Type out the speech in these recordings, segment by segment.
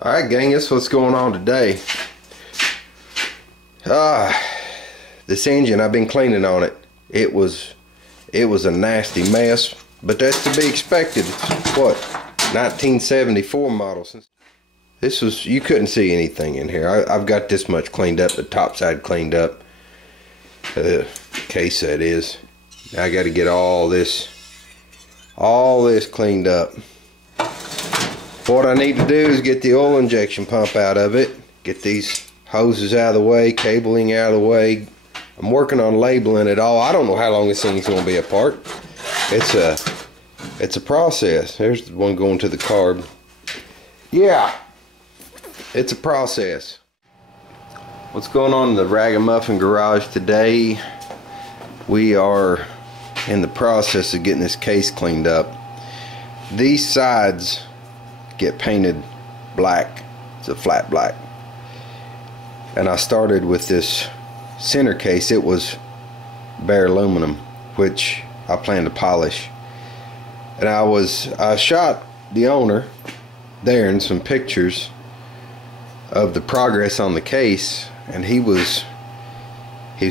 Alright gang, that's what's going on today. This engine, I've been cleaning on it. It was a nasty mess, but that's to be expected. It's what, 1974 model. This was, you couldn't see anything in here. I've got this much cleaned up, the top side cleaned up. Case that is. Now I got to get all this cleaned up. What I need to do is get the oil injection pump out of it, get these hoses out of the way, cabling out of the way. I'm working on labeling it all. I don't know how long this thing's going to be apart. It's a process. There's the one going to the carb. Yeah, it's a process. What's going on in the Ragamuffin garage today? We are in the process of getting this case cleaned up. These sides get painted black. It's a flat black. And I started with this center case. It was bare aluminum, which I plan to polish. And I shot the owner there in some pictures of the progress on the case, and he was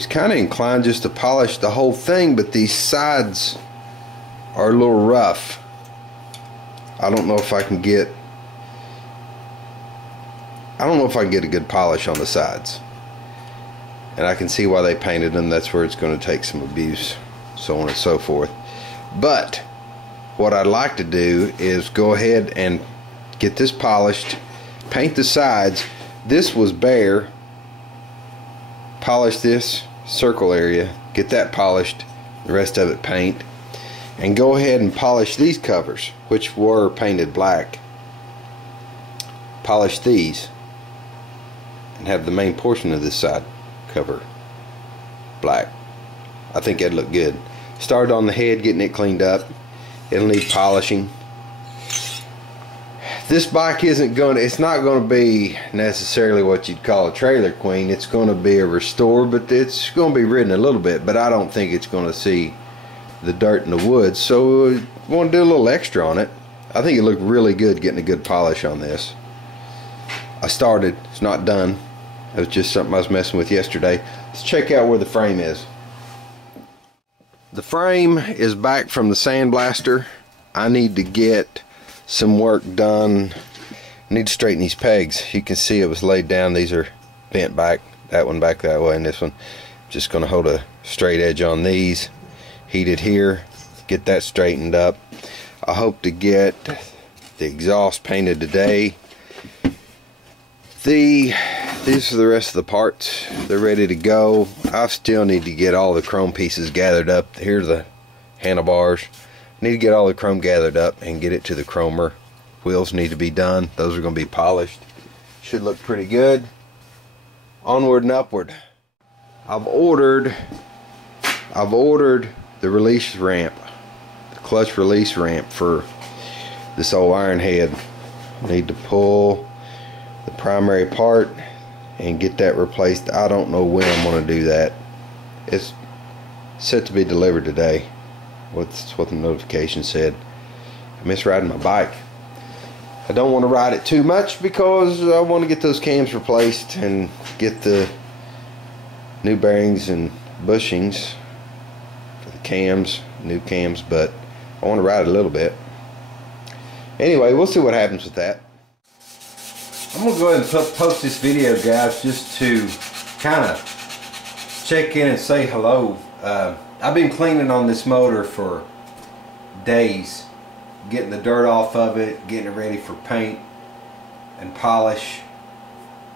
kind of inclined just to polish the whole thing, but these sides are a little rough. I don't know if I can get a good polish on the sides. And I can see why they painted them. That's where it's going to take some abuse, so on and so forth. But what I'd like to do is go ahead and get this polished, paint the sides. This was bare. Polish this circle area, get that polished, the rest of it paint, and go ahead and polish these covers, which were painted black. Polish these and have the main portion of this side cover black. I think that'd look good. Started on the head, getting it cleaned up. It'll need polishing. This bike it's not going to be necessarily what you'd call a trailer queen. It's going to be a restore, but it's going to be ridden a little bit, but I don't think it's going to see the dirt in the woods, so I want to do a little extra on it. I think it looked really good getting a good polish on this. I started, it's not done. It was just something I was messing with yesterday. Let's check out where the frame is. The frame is back from the sandblaster. I need to get some work done. I need to straighten these pegs. You can see it was laid down. These are bent back. That one back that way, and this one. Just going to hold a straight edge on these. Heat it here. Get that straightened up. I hope to get the exhaust painted today. These are the rest of the parts. They're ready to go. I still need to get all the chrome pieces gathered up. Here's the handlebars. Need to get all the chrome gathered up and get it to the chromer. Wheels need to be done. Those are going to be polished. Should look pretty good. Onward and upward. I've ordered the release ramp, the clutch release ramp for this old iron head. I need to pull the primary part and get that replaced. I don't know when I'm going to do that. It's set to be delivered today. That's what the notification said. I miss riding my bike. I don't want to ride it too much because I want to get those cams replaced and get the new bearings and bushings for the cams, new cams, but I want to ride it a little bit. Anyway, we'll see what happens with that. I'm going to go ahead and post this video, guys, just to kind of check in and say hello. I've been cleaning on this motor for days, getting the dirt off of it, getting it ready for paint and polish.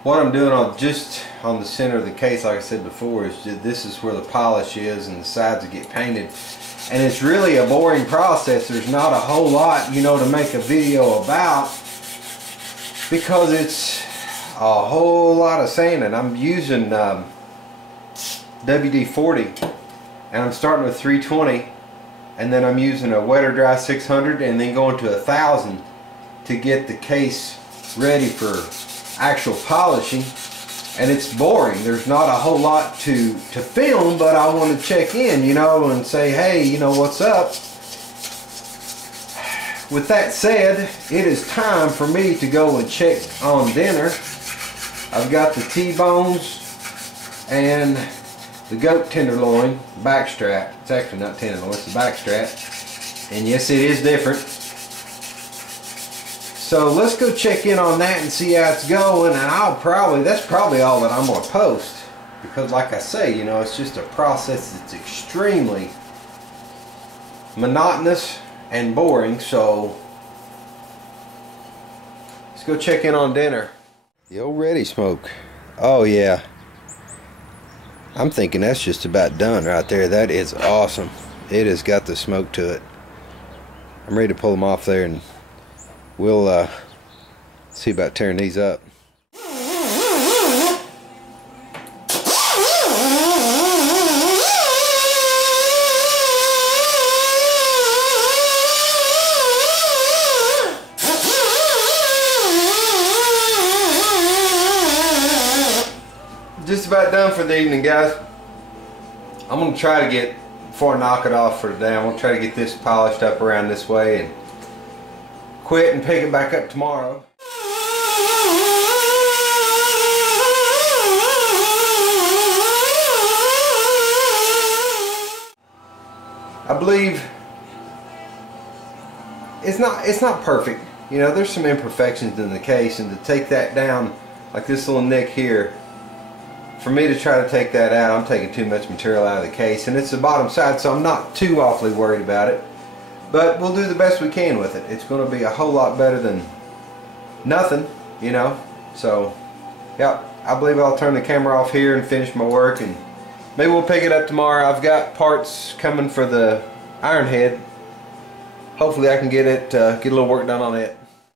What I'm doing just on the center of the case, like I said before, is this is where the polish is and the sides that get painted. And it's really a boring process. There's not a whole lot, to make a video about, because it's a whole lot of sanding. I'm using WD-40. And I'm starting with 320, and then I'm using a wet or dry 600, and then going to 1000 to get the case ready for actual polishing. And it's boring. There's not a whole lot to film, but I want to check in, and say, hey, what's up? with that said, it is time for me to go and check on dinner. I've got the T-bones and the goat tenderloin backstrap. It's actually not tenderloin, it's the backstrap. And yes, it is different. So let's go check in on that and see how it's going, and that's probably all that I'm going to post. Because like I say, you know, it's just a process that's extremely monotonous and boring, so let's go check in on dinner. The old Ready Smoke. Oh yeah. I'm thinking that's just about done right there. That is awesome. It has got the smoke to it. I'm ready to pull them off there, and we'll see about tearing these up. Just about done for the evening, guys. I'm going to try to get, before I knock it off for today, I'm going to try to get this polished up around this way and quit and pick it back up tomorrow. I believe it's not perfect. You know, there's some imperfections in the case, and to take that down, like this little nick here, for me to try to take that out, I'm taking too much material out of the case, and it's the bottom side, so I'm not too awfully worried about it. But we'll do the best we can with it. It's going to be a whole lot better than nothing, you know. So, yeah, I believe I'll turn the camera off here and finish my work, and maybe we'll pick it up tomorrow. I've got parts coming for the iron head. Hopefully I can get a little work done on it.